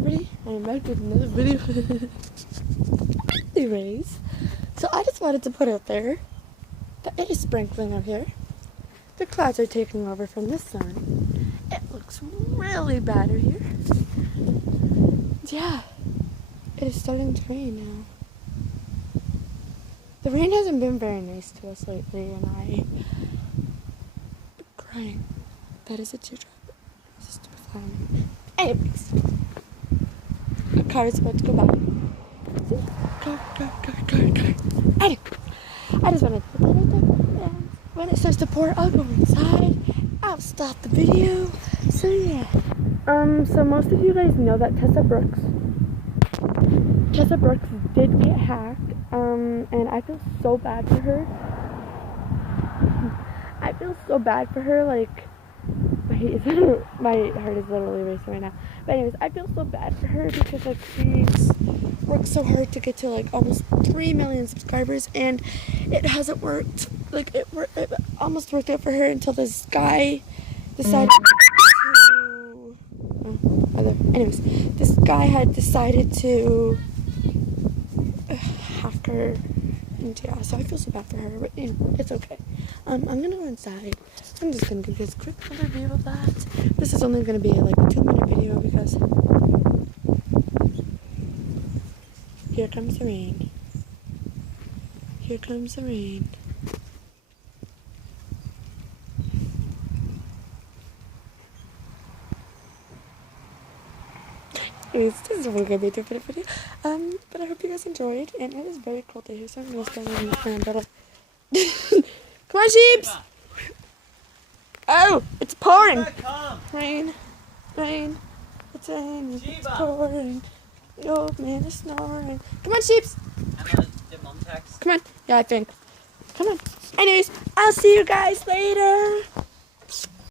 everybody, I'm back with another video. Anyways, so I just wanted to put out there that it is sprinkling out here. The clouds are taking over from the sun. It looks really bad out here. Yeah, it is starting to rain now. The rain hasn't been very nice to us lately, and I'm crying. That is a teardrop. It's just a flower. Anyways, a car is about to go by. Car. Anyway, I just wanted to put that right there. And when it starts to pour, I'll go inside. I'll stop the video. So yeah. So most of you guys know that Tessa Brooks did get hacked. And I feel so bad for her. I feel so bad for her, like, my heart is literally racing right now. But anyways, I feel so bad for her because, like, she's worked so hard to get to, like, almost 3 million subscribers, and it hasn't worked. Like, it almost worked out for her until this guy decided to... Anyways, this guy had decided to hack her. And yeah, so I feel so bad for her, but you know, it's okay. I'm gonna go inside. I'm just gonna give you guys a quick overview of that. This is only gonna be like a 2-minute video because here comes the rain. Here comes the rain. Anyways, this is a really good way to put a video. But I hope you guys enjoyed, and it is very cold here, so I'm gonna stand in the umbrella. Come on, sheeps! Oh, it's pouring. Rain. It's raining. It's pouring. The old man is snoring. Come on, sheeps. Did Mom text? Come on. Yeah, I think. Come on. Anyways, I'll see you guys later.